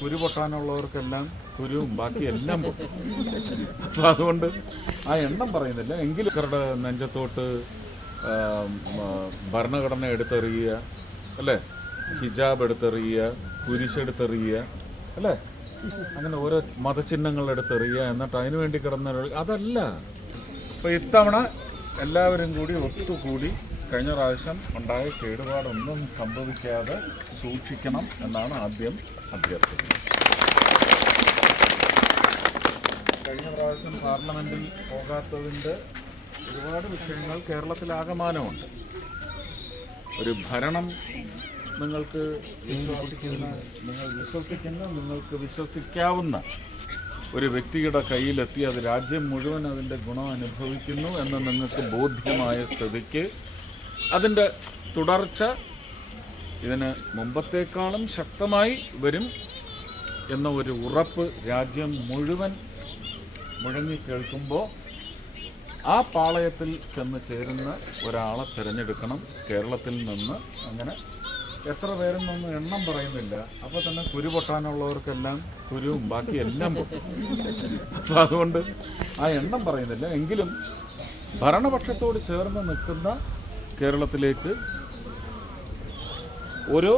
കുരു പൊട്ടാനുള്ളവർക്കെല്ലാം കുരുവും ബാക്കി എല്ലാം പൊട്ടും. അപ്പം അതുകൊണ്ട് ആ എണ്ണം പറയുന്നില്ല. എങ്കിലും ഇവരുടെ നെഞ്ചത്തോട്ട് ഭരണഘടന എടുത്തെറിയുക, അല്ലേ, ഹിജാബ് എടുത്തെറിയുക, കുരിശെടുത്തെറിയുക, അല്ലേ, അങ്ങനെ ഓരോ മതചിഹ്നങ്ങൾ എടുത്തെറിയുക, എന്നിട്ട് അതിനു വേണ്ടി അതല്ല. അപ്പോൾ ഇത്തവണ എല്ലാവരും കൂടി ഒത്തുകൂടി കഴിഞ്ഞ പ്രാവശ്യം ഉണ്ടായ കേടുപാടൊന്നും സംഭവിക്കാതെ സൂക്ഷിക്കണം എന്നാണ് ആദ്യം അഭ്യർത്ഥിക്കുന്നത്. കഴിഞ്ഞ പ്രാവശ്യം പാർലമെൻറ്റിൽ പോകാത്തതിൻ്റെ ഒരുപാട് വിഷയങ്ങൾ കേരളത്തിലാകമാനമുണ്ട്. ഒരു ഭരണം നിങ്ങൾക്ക് നിങ്ങൾക്ക് വിശ്വസിക്കാവുന്ന ഒരു വ്യക്തിയുടെ കയ്യിലെത്തി അത് രാജ്യം മുഴുവൻ അതിൻ്റെ ഗുണം അനുഭവിക്കുന്നു എന്ന് നിങ്ങൾക്ക് ബോധ്യമായ സ്ഥിതിക്ക് അതിൻ്റെ തുടർച്ച ഇതിന് മുമ്പത്തേക്കാളും ശക്തമായി വരും എന്ന ഒരു ഉറപ്പ് രാജ്യം മുഴുവൻ മുഴങ്ങി കേൾക്കുമ്പോൾ ആ പാളയത്തിൽ ചെന്ന് ചേരുന്ന ഒരാളെ തിരഞ്ഞെടുക്കണം കേരളത്തിൽ നിന്ന്. അങ്ങനെ എത്ര പേരെന്നൊന്നും എണ്ണം പറയുന്നില്ല. അപ്പോൾ തന്നെ കുരു പൊട്ടാനുള്ളവർക്കെല്ലാം കുരുവും ബാക്കി എല്ലാം പൊട്ടും. അപ്പം അതുകൊണ്ട് ആ എണ്ണം പറയുന്നില്ല. എങ്കിലും ഭരണപക്ഷത്തോട് ചേർന്ന് നിൽക്കുന്ന കേരളത്തിലേക്ക് ഓരോ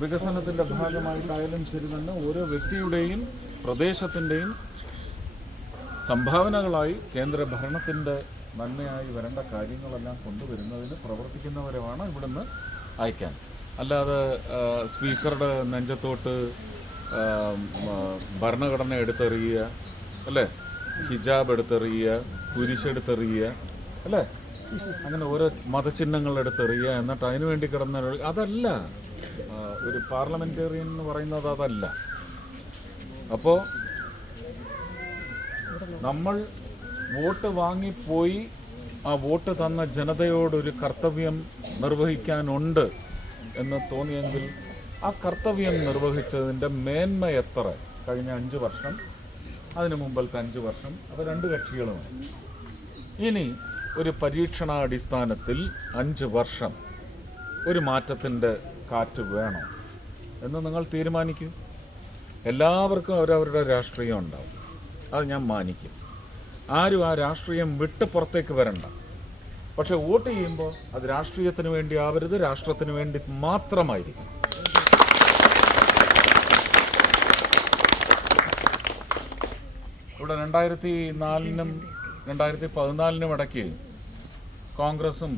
വികസനത്തിൻ്റെ ഭാഗമായിട്ടായാലും ശരി തന്നെ ഓരോ വ്യക്തിയുടെയും പ്രദേശത്തിൻ്റെയും സംഭാവനകളായി കേന്ദ്ര ഭരണത്തിൻ്റെ നന്മയായി വരേണ്ട കാര്യങ്ങളെല്ലാം കൊണ്ടുവരുന്നതിന് പ്രവർത്തിക്കുന്നവരുമാണ് ഇവിടുന്ന് അയക്കാൻ. അല്ലാതെ സ്പീക്കറുടെ നെഞ്ചത്തോട്ട് ഭരണഘടന എടുത്തെറിയുക, അല്ലേ, ഹിജാബ് എടുത്തെറിയുക, കുരിശെടുത്തെറിയുക, അല്ലേ, അങ്ങനെ ഓരോ മതചിഹ്നങ്ങൾ എടുത്തെറിയുക, എന്നിട്ട് അതിനു വേണ്ടി അതല്ല. ഒരു പാർലമെൻറ്റേറിയൻ എന്ന് പറയുന്നത് അതല്ല. അപ്പോൾ നമ്മൾ വോട്ട് വാങ്ങിപ്പോയി ആ വോട്ട് തന്ന ജനതയോടൊരു കർത്തവ്യം നിർവഹിക്കാനുണ്ട് എന്ന് തോന്നിയെങ്കിൽ ആ കർത്തവ്യം നിർവഹിച്ചതിൻ്റെ മേന്മ എത്ര? കഴിഞ്ഞ 5 വർഷം, അതിനു മുമ്പത്തെ 5 വർഷം, അത് 2 കക്ഷികളുമാണ്. ഇനി ഒരു പരീക്ഷണാടിസ്ഥാനത്തിൽ 5 വർഷം ഒരു മാറ്റത്തിൻ്റെ കാറ്റ് വേണോ എന്ന് നിങ്ങൾ തീരുമാനിക്കൂ. എല്ലാവർക്കും അവരവരുടെ രാഷ്ട്രീയം ഉണ്ടാവും, അത് ഞാൻ മാനിക്കും. ആരും ആ രാഷ്ട്രീയം വിട്ട് പുറത്തേക്ക് വരണ്ട. പക്ഷെ വോട്ട് ചെയ്യുമ്പോൾ അത് രാഷ്ട്രീയത്തിന് വേണ്ടി ആവരുത്, രാഷ്ട്രത്തിന് വേണ്ടി മാത്രമായിരിക്കും. ഇവിടെ 2004-നും 2014-നും ഇടയ്ക്ക് കോൺഗ്രസും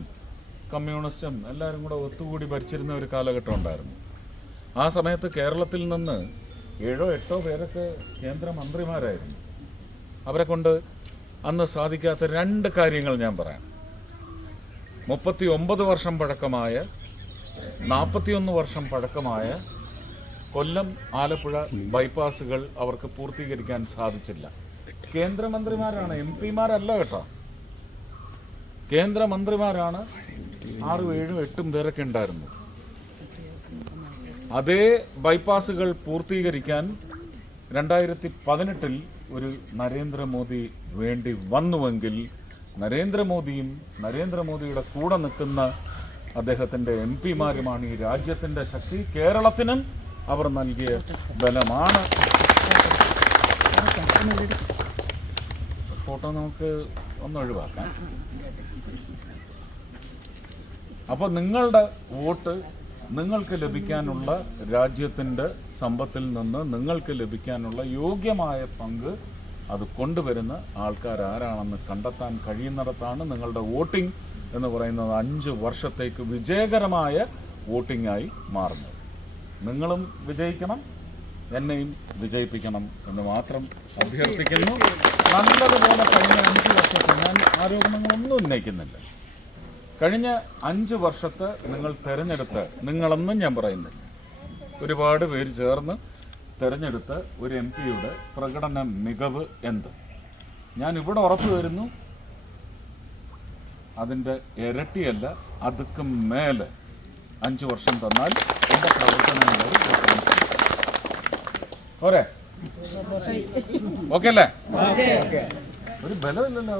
കമ്മ്യൂണിസ്റ്റും എല്ലാവരും കൂടെ ഒത്തുകൂടി ഭരിച്ചിരുന്ന ഒരു കാലഘട്ടം ഉണ്ടായിരുന്നു. ആ സമയത്ത് കേരളത്തിൽ നിന്ന് 7-8 പേരൊക്കെ കേന്ദ്രമന്ത്രിമാരായിരുന്നു. അവരെ കൊണ്ട് അന്ന് സാധിക്കാത്ത 2 കാര്യങ്ങൾ ഞാൻ പറയാം. 39 വർഷം പഴക്കമായ, 41 വർഷം പഴക്കമായ കൊല്ലം ആലപ്പുഴ ബൈപ്പാസുകൾ അവർക്ക് പൂർത്തീകരിക്കാൻ സാധിച്ചില്ല. കേന്ദ്രമന്ത്രിമാരാണ്, MP-മാരല്ല കേട്ടോ, കേന്ദ്രമന്ത്രിമാരാണ്. 6, 7, 8 പേരൊക്കെ ഉണ്ടായിരുന്നു. അതേ ബൈപ്പാസുകൾ പൂർത്തീകരിക്കാൻ 2018-ൽ ഒരു നരേന്ദ്രമോദി വേണ്ടി വന്നുവെങ്കിൽ നരേന്ദ്രമോദിയും നരേന്ദ്രമോദിയുടെ കൂടെ നിൽക്കുന്ന അദ്ദേഹത്തിൻ്റെ MP-മാരുമാണ് ഈ രാജ്യത്തിൻ്റെ ശക്തി. കേരളത്തിനും അവർ നൽകിയ ബലമാണ്. ഫോട്ടോ നമുക്ക് ഒന്ന് ഒഴിവാക്കാം. അപ്പോൾ നിങ്ങളുടെ വോട്ട് നിങ്ങൾക്ക് ലഭിക്കാനുള്ള രാജ്യത്തിൻ്റെ സമ്പത്തിൽ നിന്ന് നിങ്ങൾക്ക് ലഭിക്കാനുള്ള യോഗ്യമായ പങ്ക് അത് കൊണ്ടുവരുന്ന ആൾക്കാർ ആരാണെന്ന് കണ്ടെത്താൻ കഴിയുന്നിടത്താണ് നിങ്ങളുടെ വോട്ടിംഗ് എന്ന് പറയുന്നത് 5 വർഷത്തേക്ക് വിജയകരമായ വോട്ടിംഗായി മാറുന്നത്. നിങ്ങളും വിജയിക്കണം, എന്നെയും വിജയിപ്പിക്കണം എന്ന് മാത്രം അഭ്യർത്ഥിക്കുന്നു. നല്ലതുപോലെ കഴിഞ്ഞ 5 വർഷത്തെ ഞാൻ ആരോപണങ്ങളൊന്നും ഉന്നയിക്കുന്നില്ല. കഴിഞ്ഞ 5 വർഷത്തെ നിങ്ങൾ തിരഞ്ഞെടുത്ത്, നിങ്ങളെന്നും ഞാൻ പറയുന്നില്ല, ഒരുപാട് പേര് ചേർന്ന് തിരഞ്ഞെടുത്ത ഒരു MP-യുടെ പ്രകടന മികവ് എന്ത്? ഞാൻ ഇവിടെ ഉറപ്പു വരുന്നു, അതിൻ്റെ ഇരട്ടിയല്ല, അതുക്കും മേലെ 5 വർഷം തന്നാൽ എൻ്റെ പ്രവർത്തനങ്ങൾ പോരെ? ഓക്കെ അല്ലേ? ഒരു ബലമില്ലല്ലോ.